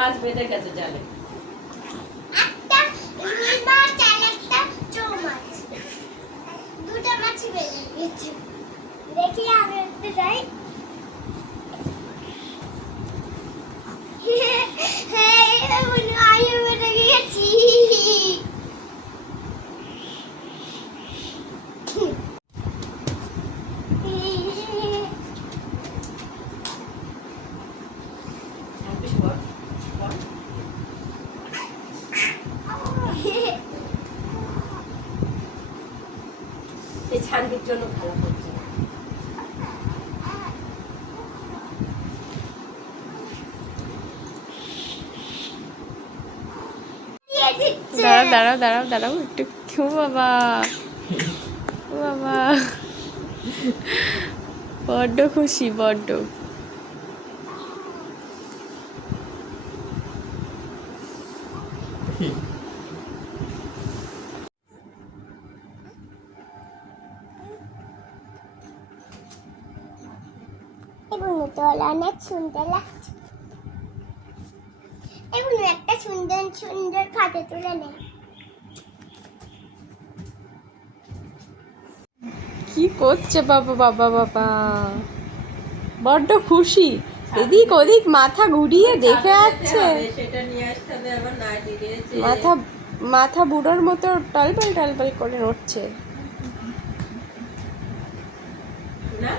মাছ বেঁধে গেছে জালে। একটা রুই মাছ আর একটা চৌ মাছ, দুটো মাছই বেঁধে গেছে। দেখি আমি একটু যাই। হ্যাঁ আমি বেঁধে গেছি। এই ছানবির জন্য ভালো করছে। দাঁড়াও দাঁড়াও দাঁড়াও দাঁড়াও একটু। ও বাবা, ও বাবা, বড্ড খুশি, বড্ড। এবং তো অনেক সুন্দর লাগছে। এবং একটা সুন্দর সুন্দর ফটো তুলে নে। কি করছে বাবা, বাবা বাবা, বড্ড খুশি। এদিক ওদিক মাথা ঘুরিয়ে দেখে যাচ্ছে। সেটা নিয়ে আসতে হবে আবার নাইটি দিয়েছে। মাথা মাথা বুড়োর মতো টলপল টলপল করে নড়ছে। না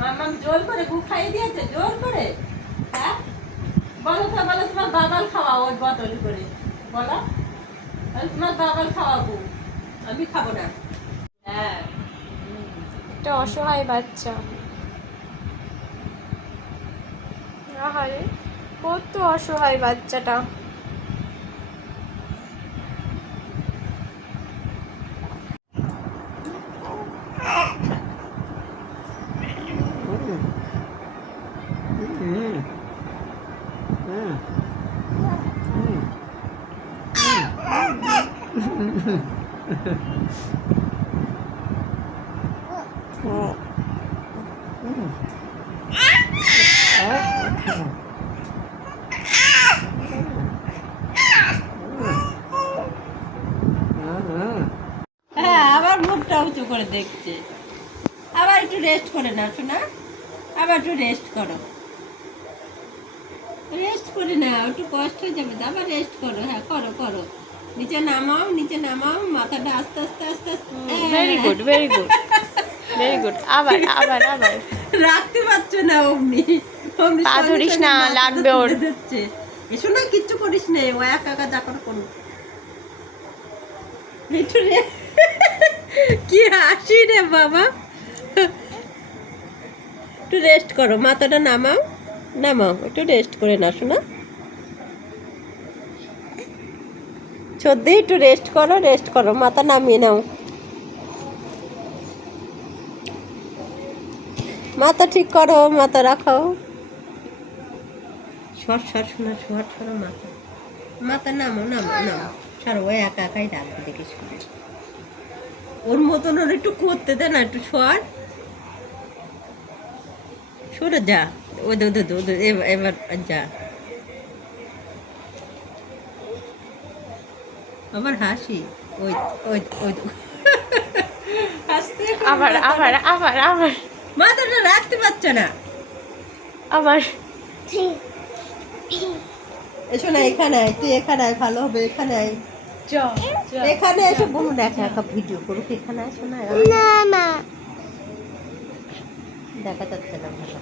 মামাম জোর করে গু খাইয়ে দিয়েছে, জোর করে। হ্যাঁ বলো তো, বলো তোমার বাবাল খাওয়াও ওই বোতল করে বলো। তোমার বাবাল খাওয়াবো, আমি খাবো না। হ্যাঁ একটা অসহায় বাচ্চা। আহারে, কত অসহায় বাচ্চাটা। হ্যাঁ আবার মুখটা উঁচু করে দেখছে। আবার একটু রেস্ট করে না শোনা, আবার একটু রেস্ট করো, রেস্ট করে না, একটু কষ্ট হয়ে যাবে। আবার রেস্ট করো, হ্যাঁ করো করো। নিচে নামাও, নিচে নামাও, মাথাটা আস্তে আস্তে আস্তে আস্তে। Very good, very good, very good. আবার আবার আবার। রাখতে পারছো না অমনি, অমনি পা ধরিস না, লাগবে ওর। দিচ্ছে। এসো না, কিচ্ছু করিস না, ও একা একা যা করে করুক। একটু কি হাসি রে বাবা। একটু রেস্ট করো, মাথাটা নামাও, নামাও, একটু রেস্ট করে না শোনা। সত্যি একটু রেস্ট করো, রেস্ট করো, মাথা নামিয়ে নাও। মাথা ঠিক করো, মাথা রাখো। সর সর শোনা, সর সরো মাথা, মাথা নামো নামো নামো। সর, ও একা একাই ডাকবে দেখিস করে। ওর মতন ওর একটু করতে দে না, একটু সর, সরে যা। ও দে দে দে, এবার যা। আমার হাসি, ওই ওই ওই হাসতে আবার আবার আবার আবার মাথাটা রাখতে পারছে না। আবার। এসো না, এখানে আয়, তুই এখানে আয়, ভালো হবে। এখানে আয়, এখানে এসে বলুন একা একা ভিডিও করুক। এখানে আসো না, না মা দেখা যাচ্ছে না ভালো।